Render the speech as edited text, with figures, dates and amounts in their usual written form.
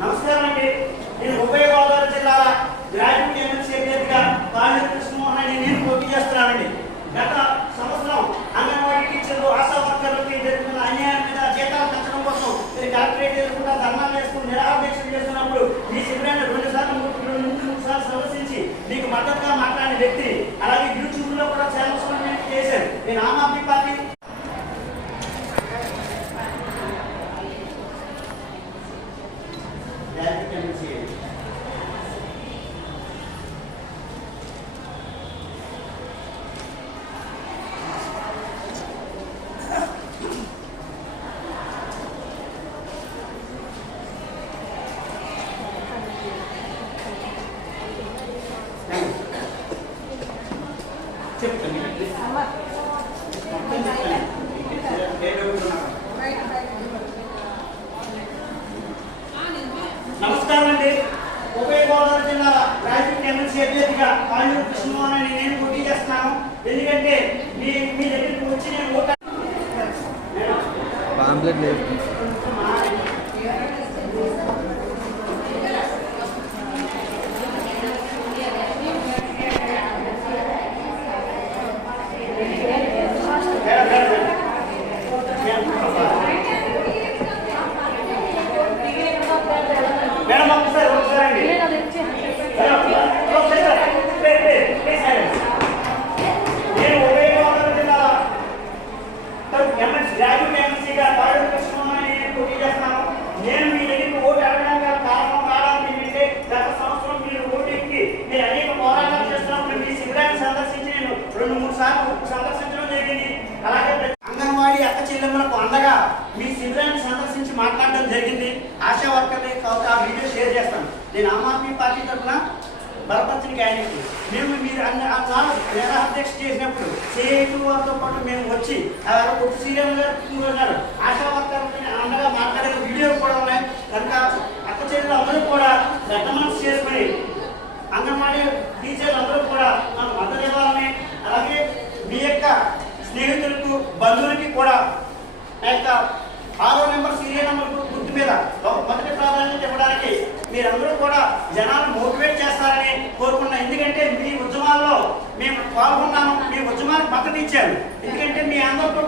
నమస్కారం అండి. నేను ఉభయ గోదావరి జిల్లా గ్రాడ్యుయేట్ ఎమ్మెల్సీ అభ్యర్థిగా కాళీ కృష్ణమోహన్ అని నేను పోటీ చేస్తున్నానండి. గత సంవత్సరం అంగన్వాడీ టీచర్లు, ఆశా వర్కర్లకి జరుగుతున్న అన్యాయం మీద జీతాలు పెంచడం కోసం మీరు కలెక్టరేట్ ఎదుర్కొంటా ధర్నాలు చేసుకుని నిరాహారదీక్షలు చేస్తున్నప్పుడు మీ శిబిరాన్ని 2 నుంచి 3 సార్లు సందర్శించి మీకు మద్దతుగా మాట్లాడిన వ్యక్తి. అలాగే యూట్యూబ్ లో కూడా ఛానల్స్ చేశారు. నేను ఆమ్ ఆద్మీ పార్టీ నమస్కారం అండి. ఉభయ గోదావరి జిల్లా గ్రాడ్యుయేట్ ఎమ్మెల్సీ అభ్యర్థిగా కాళీ కృష్ణమోహన్ అని నేను పోటీ చేస్తున్నాను. ఎందుకంటే మీ దగ్గరికి వచ్చి నేను ఓటు మేడం ఒకసారి అండి. నేను ఉభయ గోదావరి జిల్లా గ్రాడ్యుయేట్ ఎమ్మెల్సీగా కాళీ కృష్ణమోహన్ అని నేను పోటీ చేస్తున్నాను. నేను మీ దగ్గరికి ఓటు అడగడానికి కారణం కావడానికి ఏంటంటే గత సంవత్సరం మీరు ఓటుకి మీరు అనేక పోరాటాలు చేస్తున్నప్పుడు మీ శిబిరాన్ని సందర్శించి నేను 2-3 సార్లు సందర్శించడం జరిగింది. అలాగే అంగన్వాడీ అక్క చెల్లెమ్మలకు అండగా మీ శిబిరాన్ని సందర్శించి మాట్లాడడం జరిగింది. ఆశా వర్కర్లే కాబట్టి ఆ వీడియో షేర్ చేస్తాను. నేను ఆమ్ ఆద్మీ పార్టీ తరఫున బలపరిచిన క్యాండిడేట్. మేము మీరు నిరాహారదీక్ష చేసినప్పుడు చేటు వారితో పాటు మేము వచ్చి కొత్త సీఎం గారు ఉన్నారు. ఆశా వర్కర్లకి అండగా మాట్లాడే వీడియోలు కూడా ఉన్నాయి. కనుక అక్క చెల్లెలు అందరూ కూడా పెద్ద మనసు చేసుకుని అంగన్వాడీ టీచర్లు అందరూ కూడా మాకు మద్దతు ఇవ్వాలని, అలాగే మీ యొక్క స్నేహితులకు, బంధువులకి కూడా ఆ యొక్క 6వ నెంబర్ సీరియల్ నెంబర్ గుర్తు మీద మొదటి ప్రాధాన్యత ఇవ్వడానికి మీరందరూ కూడా జనాలు మోటివేట్ చేస్తారని కోరుకున్నాం. ఎందుకంటే మీ ఉద్యమాల్లో మేము పాల్గొన్నాము, మీ ఉద్యమానికి మద్దతు ఇచ్చారు. ఎందుకంటే మీ అందరితో